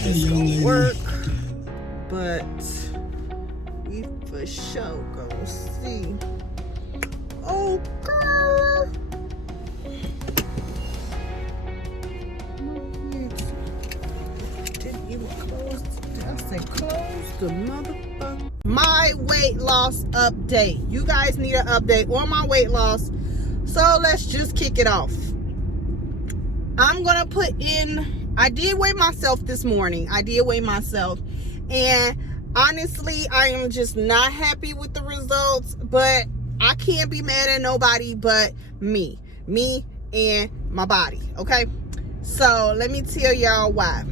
if it's gonna work, but we for sure gonna see. Oh, girl. Didn't even close. Did I say close the motherfucker? My weight loss update. You guys need an update on my weight loss. So let's just kick it off. I'm gonna put in, I did weigh myself this morning. I did weigh myself. And honestly, I am just not happy with the results, but I can't be mad at nobody but me and my body, okay? So let me tell y'all why.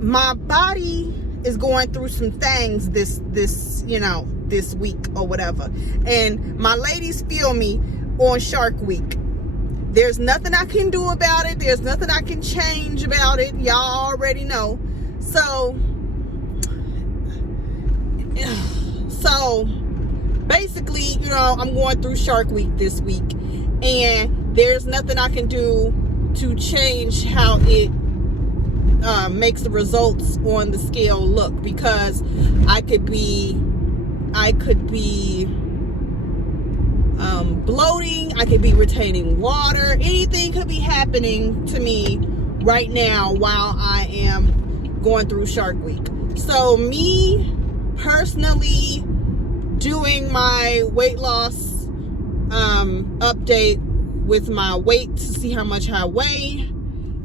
My body is going through some things this week or whatever. And my ladies feel me on Shark Week. There's nothing I can do about it. There's nothing I can change about it. Y'all already know. So basically, I'm going through Shark Week this week, and there's nothing I can do to change how it makes the results on the scale look, because I could be bloating, I could be retaining water, anything could be happening to me right now while I am going through Shark Week. So me personally doing my weight loss update with my weight to see how much I weigh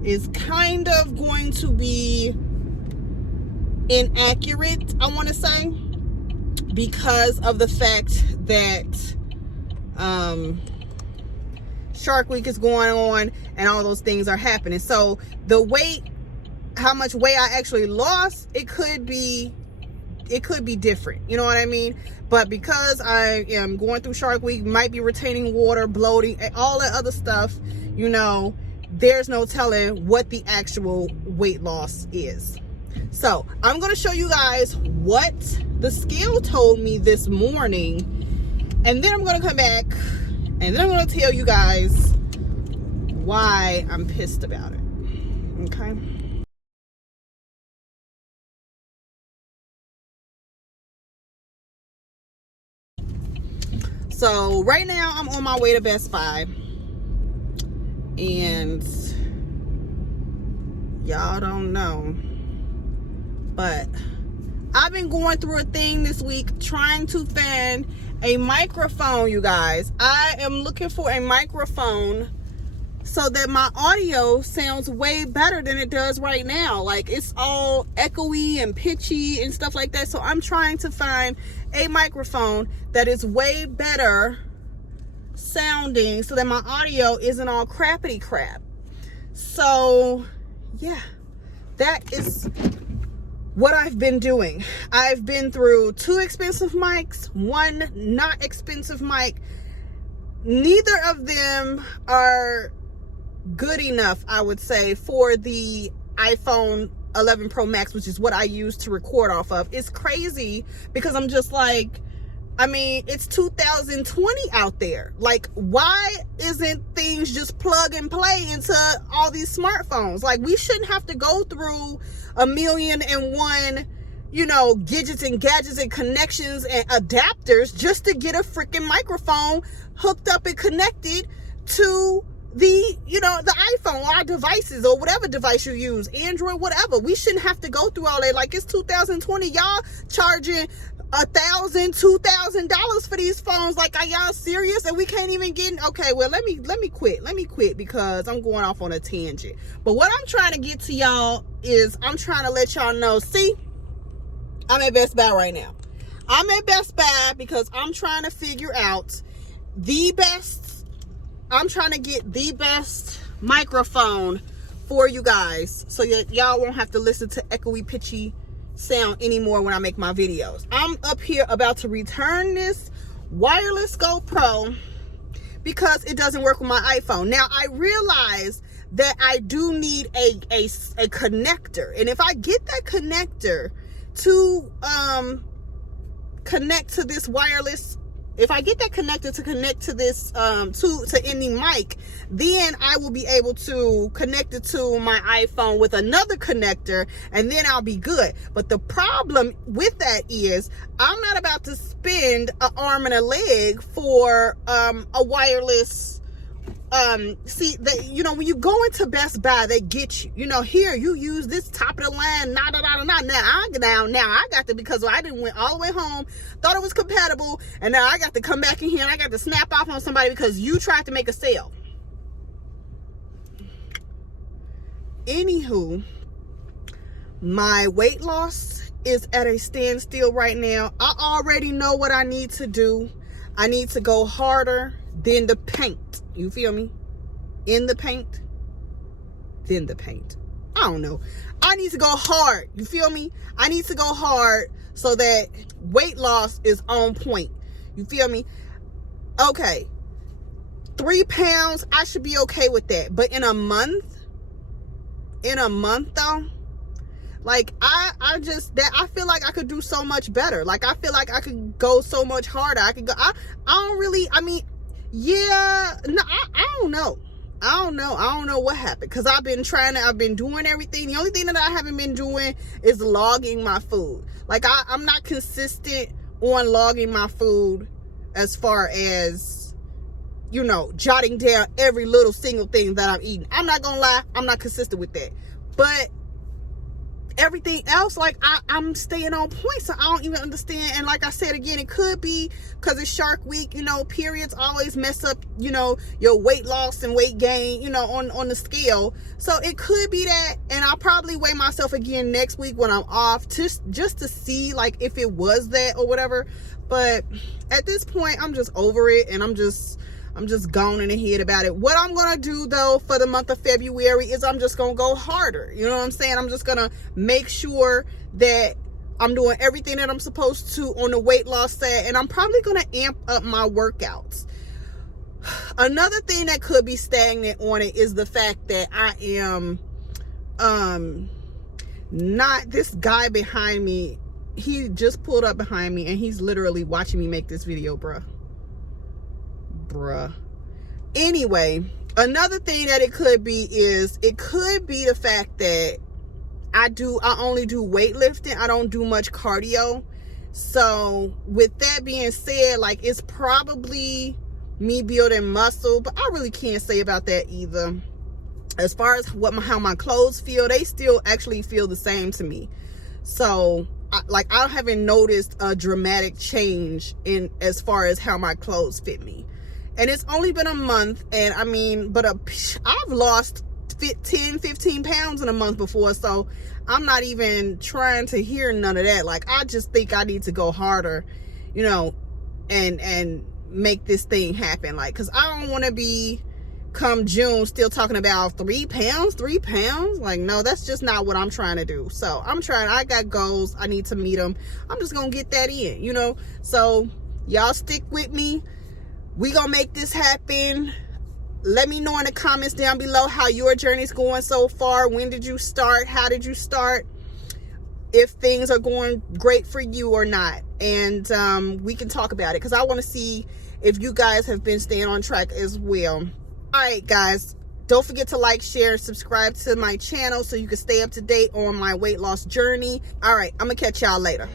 is kind of going to be inaccurate, I want to say, because of the fact that Shark Week is going on and all those things are happening. So the weight, how much weight I actually lost, it could be different, you know what I mean? But because I am going through Shark Week, might be retaining water, bloating, all that other stuff, there's no telling what the actual weight loss is. So I'm going to show you guys what the scale told me this morning, and then I'm going to come back and then I'm going to tell you guys why I'm pissed about it. Okay. So right now I'm on my way to Best Buy, and y'all don't know, but I've been going through a thing this week trying to find a microphone, you guys. I am looking for a microphone so that my audio sounds way better than it does right now. Like, it's all echoey and pitchy and stuff like that. So I'm trying to find a microphone that is way better sounding so that my audio isn't all crappity crap. So yeah, that is what I've been doing. I've been through 2 expensive mics, 1 not expensive mic. Neither of them are good enough, I would say, for the iPhone 11 Pro Max, which is what I use to record off of. It's crazy because I'm just like, it's 2020 out there. Like, why isn't things just plug and play into all these smartphones? Like, we shouldn't have to go through 1,000,001, gadgets and gadgets and connections and adapters just to get a freaking microphone hooked up and connected to the iPhone, our devices, or whatever device you use, Android, whatever. We shouldn't have to go through all that. Like, it's 2020. Y'all charging $1,000, $2,000 for these phones. Like, are y'all serious? And we can't even get okay, well, let me quit because I'm going off on a tangent. But what I'm trying to get to y'all is I'm trying to let y'all know, see, I'm at Best Buy right now. I'm at Best Buy because I'm trying to figure out I'm trying to get the best microphone for you guys so y'all won't have to listen to echoey, pitchy sound anymore when I make my videos. I'm up here about to return this wireless GoPro because it doesn't work with my iPhone. Now, I realize that I do need a connector, and if I get that connector to connect to this wireless if I get that connected to connect to this to any mic, then I will be able to connect it to my iPhone with another connector, and then I'll be good. But the problem with that is I'm not about to spend an arm and a leg for a wireless. See, you know, when you go into Best Buy, they get you, you know, here, you use this top of the line, now I got to, because I didn't went all the way home, thought it was compatible, and now I got to come back in here and I got to snap off on somebody because you tried to make a sale. Anywho, my weight loss is at a standstill right now. I already know what I need to do. I need to go harder than the paint. You feel me? In the paint, then the paint. I don't know. I need to go hard. You feel me? I need to go hard so that weight loss is on point. You feel me? Okay. 3 pounds, I should be okay with that. But in a month though, like I feel like I could do so much better. Like I feel like I could go so much harder. I could go, I don't really, I mean, yeah, no, I don't know. I don't know what happened, because I've been doing everything. The only thing that I haven't been doing is logging my food. Like I'm not consistent on logging my food as far as, you know, jotting down every little single thing that I'm eating. I'm not gonna lie, I'm not consistent with that. But everything else, like I'm staying on point, so I don't even understand. And like I said again, it could be because it's Shark Week. You know, periods always mess up, you know, your weight loss and weight gain, you know, on the scale. So it could be that, and I'll probably weigh myself again next week when I'm off, just to see like if it was that or whatever. But at this point, I'm just over it, and I'm just going in ahead about it. What I'm gonna do though for the month of February is I'm just gonna go harder. You know what I'm saying? I'm just gonna make sure that I'm doing everything that I'm supposed to on the weight loss side, and I'm probably gonna amp up my workouts. Another thing that could be stagnant on it is the fact that I am not, this guy behind me, he just pulled up behind me and he's literally watching me make this video, bruh. Anyway, another thing that it could be is, it could be the fact that I only do weightlifting. I don't do much cardio. So with that being said, like, it's probably me building muscle, but I really can't say about that either. As far as how my clothes feel, they still actually feel the same to me. So I haven't noticed a dramatic change in as far as how my clothes fit me. And it's only been a month, and I mean, but I've lost 10, 15 pounds in a month before, so I'm not even trying to hear none of that. Like, I just think I need to go harder, you know, and make this thing happen. Like, because I don't want to be, come June, still talking about 3 pounds. Like, no, that's just not what I'm trying to do. So I got goals, I need to meet them. I'm just gonna get that in, you know. So y'all stick with me. We gonna make this happen. Let me know in the comments down below how your journey's going so far. When did you start? How did you start? If things are going great for you or not. And we can talk about it, because I want to see if you guys have been staying on track as well. All right, guys. Don't forget to like, share, and subscribe to my channel so you can stay up to date on my weight loss journey. All right, I'm gonna catch y'all later.